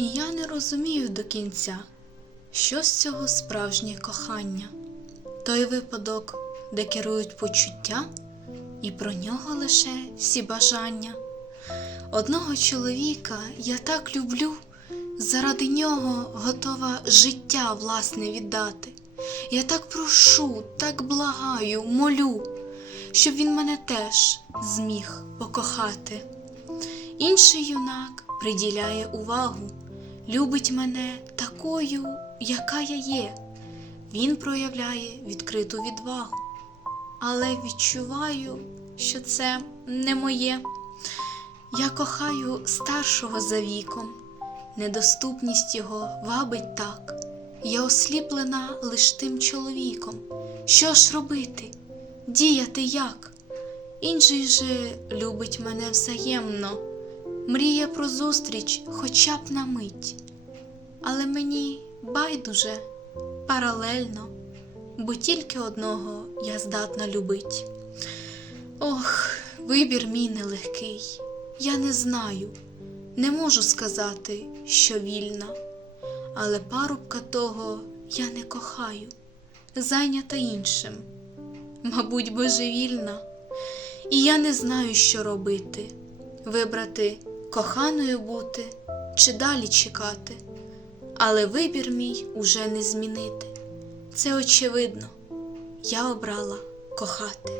І я не розумію до кінця, що з цього справжнє кохання, той випадок, де керують почуття, і про нього лише всі бажання. Одного чоловіка я так люблю, заради нього готова життя власне віддати. Я так прошу, так благаю, молю, щоб він мене теж зміг покохати. Інший юнак приділяє увагу, любить мене такою, яка я є. Він проявляє відкриту відвагу, але відчуваю, що це не моє. Я кохаю старшого за віком, недоступність його вабить так. Я осліплена лиш тим чоловіком. Що ж робити? Діяти як? Інший же любить мене взаємно, мріє про зустріч хоча б на мить. Але мені байдуже паралельно, бо тільки одного я здатна любить. Ох, вибір мій нелегкий. Я не знаю, не можу сказати, що вільна, але парубка того я не кохаю, зайнята іншим, мабуть, божевільна, і я не знаю, що робити, вибрати коханою бути чи далі чекати, але вибір мій уже не змінити. Це очевидно, я обрала кохати.